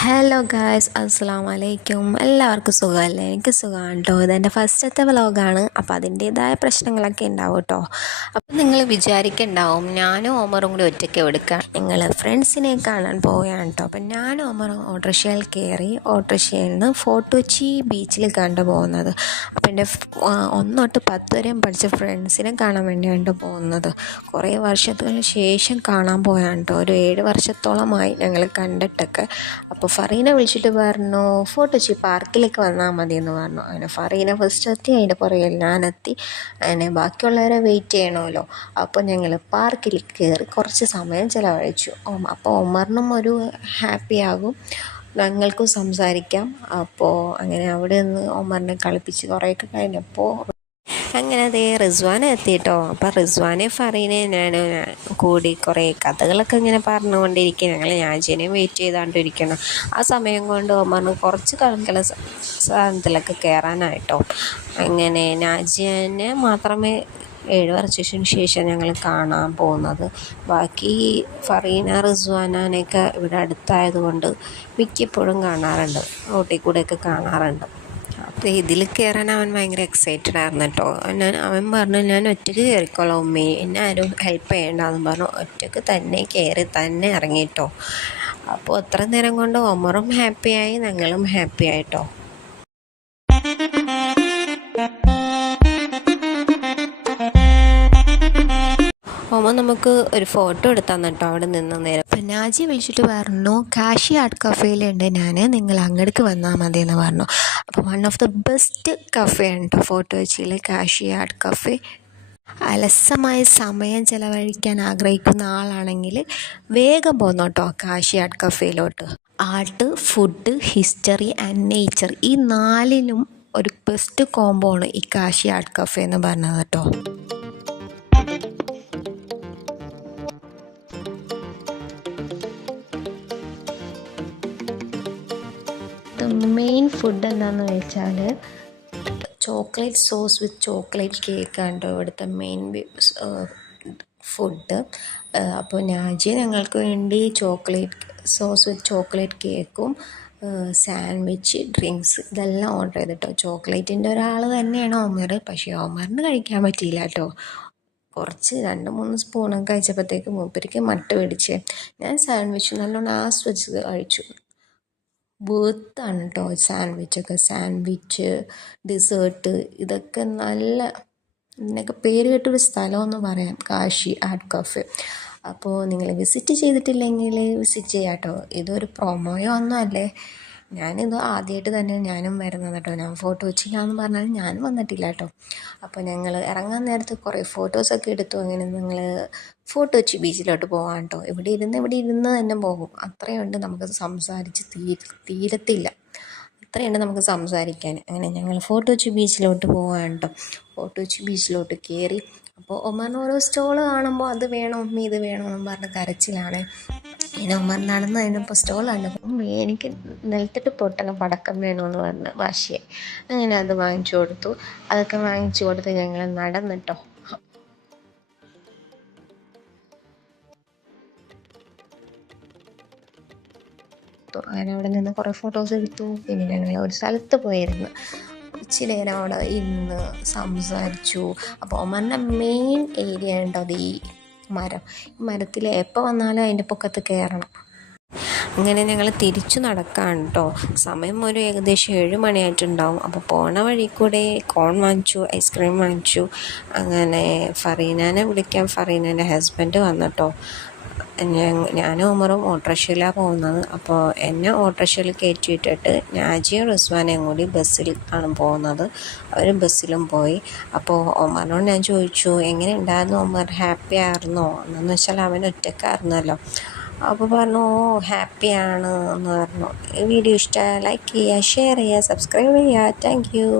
Hello guys, അസ്സലാമു അലൈക്കും. എല്ലാവർക്കും സുഖമല്ലേ? എനിക്ക് സുഖമാണ് കേട്ടോ. ഇതെൻ്റെ ഫസ്റ്റത്തെ വ്ലോഗാണ്. അപ്പോൾ അതിൻ്റേതായ പ്രശ്നങ്ങളൊക്കെ ഉണ്ടാവും കേട്ടോ. അപ്പോൾ നിങ്ങൾ വിചാരിക്കുന്നുണ്ടാവും ഞാനും ഓമറും കൂടി ഒറ്റയ്ക്ക് എടുക്കുക, നിങ്ങൾ ഫ്രണ്ട്സിനെ കാണാൻ പോവുകയാണ് കേട്ടോ. അപ്പം ഞാനും ഓമറും ഓട്ടോറിക്ഷയിൽ കയറി ഓട്ടോറിക്ഷയിൽ നിന്ന് ഫോർട്ട് കൊച്ചി ബീച്ചിൽ കണ്ടു പോകുന്നത്. അപ്പോൾ എൻ്റെ 1 തൊട്ട് 10 വരെയും പഠിച്ച ഫ്രണ്ട്സിനെ കാണാൻ വേണ്ടിയാണ് പോകുന്നത്. കുറേ വർഷത്തിന് ശേഷം കാണാൻ പോയാണ് കേട്ടോ. ഒരു 7 വർഷത്തോളമായി ഞങ്ങൾ കണ്ടിട്ടൊക്കെ. അപ്പോൾ ഫറീനെ വിളിച്ചിട്ട് പറഞ്ഞു ഫോർട്ട് കൊച്ചി പാർക്കിലേക്ക് വന്നാൽ മതി എന്ന് പറഞ്ഞു. അങ്ങനെ ഫറീന ഫസ്റ്റ് എത്തി, അതിൻ്റെ പുറകിൽ ഞാനെത്തി. അങ്ങനെ ബാക്കിയുള്ളവരെ വെയിറ്റ് ചെയ്യണമല്ലോ. അപ്പോൾ ഞങ്ങൾ പാർക്കിൽ കയറി കുറച്ച് സമയം ചിലവഴിച്ചു. അപ്പോൾ ഒമറിനും ഒരു ഹാപ്പി ആകും, ഞങ്ങൾക്കും സംസാരിക്കാം. അപ്പോൾ അങ്ങനെ അവിടെ നിന്ന് ഒമറിനെ കളിപ്പിച്ച് കുറേയൊക്കെ കഴിഞ്ഞപ്പോൾ അങ്ങനെ അതേ റിസ്വാന എത്തിയിട്ടോ. അപ്പം റിസ്വാനെ ഫറീനെ ഞാൻ കൂടി കുറേ കഥകളൊക്കെ ഇങ്ങനെ പറഞ്ഞുകൊണ്ടിരിക്കുക. ഞങ്ങൾ നാജിനെയും വെയിറ്റ് ചെയ്തുകൊണ്ടിരിക്കണം. ആ സമയം കൊണ്ട് ഒമറിന് കുറച്ച് കളിക്കല സാധനത്തിലൊക്കെ കയറാനായിട്ടോ. അങ്ങനെ നാജിനെ മാത്രമേ 7 വർഷത്തിന് ശേഷം ഞങ്ങൾ കാണാൻ പോകുന്നത്. ബാക്കി ഫറീന റിസ്വാനനെയൊക്കെ ഇവിടെ അടുത്തായതുകൊണ്ട് മിക്കപ്പോഴും കാണാറുണ്ട്, റോട്ടിൽ കൂടെയൊക്കെ കാണാറുണ്ട്. അപ്പോൾ ഇതിൽ കയറാൻ അവൻ ഭയങ്കര എക്സൈറ്റഡ് ആയിരുന്നു കേട്ടോ. അവൻ പറഞ്ഞു ഞാൻ ഒറ്റയ്ക്ക് കയറിക്കോളാം ഉമ്മി, എന്നെ ആരും ഹെൽപ്പ് ചെയ്യേണ്ടെന്ന് പറഞ്ഞു. ഒറ്റയ്ക്ക് തന്നെ കയറി തന്നെ ഇറങ്ങിയിട്ടോ. അപ്പോൾ അത്ര നേരം കൊണ്ട് ഒമറും ഹാപ്പിയായി, ഞങ്ങളും ഹാപ്പി ആയിട്ടോ. ഓമ നമുക്ക് ഒരു ഫോട്ടോ എടുത്താൽ കേട്ടോ അവിടെ നിന്ന് നേരം. അപ്പം നാജി വിളിച്ചിട്ട് പറഞ്ഞു കാശി ആർട്ട് കഫേയിലുണ്ട് ഞാൻ, നിങ്ങൾ അങ്ങോട്ട് വന്നാൽ മതി എന്ന് പറഞ്ഞു. അപ്പോൾ 1 ഓഫ് ദ ബെസ്റ്റ് കഫേ ആണ് കേട്ടോ ഫോർട്ട് കൊച്ചിയിലെ കാശി ആർട്ട് കഫേ. അലസമായ സമയം ചിലവഴിക്കാൻ ആഗ്രഹിക്കുന്ന ആളാണെങ്കിൽ വേഗം പോന്നു കേട്ടോ കാശി ആർട്ട് കഫേയിലോട്ട്. Art, food, history and nature, ഈ 4നും ഒരു ബെസ്റ്റ് കോംബോ ആണ് ഈ കാശി ആർട്ട് കഫേ എന്ന് പറഞ്ഞത് കേട്ടോ. മെയിൻ ഫുഡ് എന്താണെന്ന് വെച്ചാൽ ചോക്ലേറ്റ് സോസ് വിത്ത് ചോക്ലേറ്റ് കേക്കാണ് കേട്ടോ ഇവിടുത്തെ മെയിൻ ഫുഡ്. അപ്പോൾ നാജി ഞങ്ങൾക്ക് വേണ്ടി ചോക്ലേറ്റ് സോസ് വിത്ത് ചോക്ലേറ്റ് കേക്കും സാൻഡ്വിച്ച്, ഡ്രിങ്ക്സ് ഇതെല്ലാം ഓർഡർ ചെയ്തിട്ടോ. ചോക്ലേറ്റിൻ്റെ ഒരാൾ തന്നെയാണ് ഒമർ, പക്ഷേ ഒമറിന് കഴിക്കാൻ പറ്റിയില്ല കേട്ടോ. കുറച്ച് 2-3 സ്പൂണൊക്കെ കഴിച്ചപ്പോഴത്തേക്ക് മൂപ്പരിക്ക് മട്ട് പിടിച്ച്. ഞാൻ സാൻഡ്വിച്ച് നല്ലോണം ആസ്വദിച്ച് കഴിച്ചു. വേർത്താണ് കേട്ടോ സാൻഡ്വിച്ചൊക്കെ. സാൻഡ്വിച്ച്, ഡിസേർട്ട് ഇതൊക്കെ നല്ല, ഇതിനൊക്കെ പേര് കേട്ടൊരു സ്ഥലമെന്ന് പറയാം, കാശി ആർട്ട് കഫേ. അപ്പോൾ നിങ്ങൾ വിസിറ്റ് ചെയ്തിട്ടില്ലെങ്കിൽ വിസിറ്റ് ചെയ്യാം കേട്ടോ. ഇതൊരു പ്രൊമോയോ ഒന്നും അല്ലേ, ഞാനിത് ആദ്യമായിട്ട് തന്നെ ഞാനും വരുന്നത് കേട്ടോ. ഞാൻ ഫോട്ടോ വെച്ചില്ലാന്ന് പറഞ്ഞാൽ ഞാനും വന്നിട്ടില്ല കേട്ടോ. അപ്പോൾ ഞങ്ങൾ ഇറങ്ങാൻ നേരത്ത് കുറേ ഫോട്ടോസൊക്കെ എടുത്തു. അങ്ങനെ ഞങ്ങൾ ഫോർട്ട് കൊച്ചി ബീച്ചിലോട്ട് പോകാം കേട്ടോ. ഇവിടെ ഇരുന്ന് തന്നെ പോകും, അത്രയുണ്ട് നമുക്ക് സംസാരിച്ച് തീരത്തില്ല, അത്രയുണ്ട് നമുക്ക് സംസാരിക്കാൻ. അങ്ങനെ ഞങ്ങൾ ഫോർട്ട് കൊച്ചി ബീച്ചിലോട്ട് പോകാം കേട്ടോ. ഫോർട്ട് കൊച്ചി ബീച്ചിലോട്ട് കയറി. അപ്പോൾ ഒമറിന് ഓരോ സ്റ്റോള് കാണുമ്പോൾ അത് വേണം ഉമ്മി ഇത് വേണമെന്ന് പറഞ്ഞ് കരച്ചിലാണ്. പിന്നെ ഒമർ നടന്ന് കഴിഞ്ഞപ്പോൾ സ്റ്റോൾ കണ്ടപ്പോൾ എനിക്ക് നിലത്തിട്ട് പൊട്ടണം പടക്കം വേണമെന്ന് പറഞ്ഞ് വാശിയായി. അങ്ങനെ അത് വാങ്ങിച്ചു കൊടുത്തു. അതൊക്കെ വാങ്ങിച്ചു കൊടുത്ത് ഞങ്ങൾ നടന്നിട്ടോ. അങ്ങനെ അവിടെ നിന്ന് കുറേ ഫോട്ടോസ് എടുത്തു. പിന്നെ ഞങ്ങൾ ഒരു സ്ഥലത്ത് പോയിരുന്നു, ഇച്ചിരി നേരം അവിടെ ഇരുന്ന് സംസാരിച്ചു. അപ്പോൾ ഒമറിൻ്റെ മെയിൻ ഏരിയ ഉണ്ടോ അത് ഈ മരം. ഈ മരത്തിൽ എപ്പോൾ വന്നാലും അതിൻ്റെ പൊക്കത്ത് കയറണം. അങ്ങനെ ഞങ്ങൾ തിരിച്ചു നടക്കാണ് കേട്ടോ. സമയം ഒരു ഏകദേശം 7 മണിയായിട്ടുണ്ടാവും. അപ്പോൾ പോണ വഴി കൂടെ കോൺ വാങ്ങിച്ചു, ഐസ്ക്രീം വാങ്ങിച്ചു. അങ്ങനെ ഫറീനാനെ വിളിക്കാൻ ഫറീനാൻ്റെ ഹസ്ബൻഡ് വന്നിട്ടോ. ഞാനും ഉമറും ഓട്ടോറിക്ഷയിലാണ് പോകുന്നത്. അപ്പോൾ എന്നെ ഓട്ടോറിക്ഷയിൽ കയറ്റി വിട്ടിട്ട് നാജിയും റിസ്വാനയും കൂടി ബസ്സിൽ ആണ് പോകുന്നത്. അവർ ബസ്സിലും പോയി. അപ്പോൾ ഒമറിനോട് ഞാൻ ചോദിച്ചു എങ്ങനെ ഉണ്ടായിരുന്നു ഒമർ, ഹാപ്പി ആയിരുന്നോ എന്നു വെച്ചാൽ അവൻ ഒറ്റക്കായിരുന്നല്ലോ. അപ്പോൾ പറഞ്ഞു ഹാപ്പിയാണ് എന്ന് പറഞ്ഞു. ഈ വീഡിയോ ഇഷ്ടമായി ലൈക്ക് ചെയ്യുക, ഷെയർ ചെയ്യുക, സബ്സ്ക്രൈബ് ചെയ്യുക. Thank you.